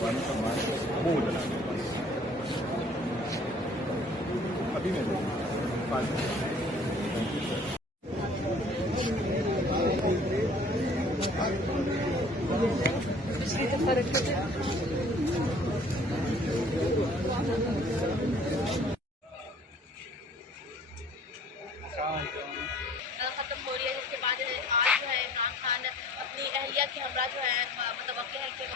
पानी का मान वो उड़ना अभी मैं खत्म हो रही है, जिसके बाद आज जो है इमरान खान अपनी अहलिया के हमरा जो है मतलब है कि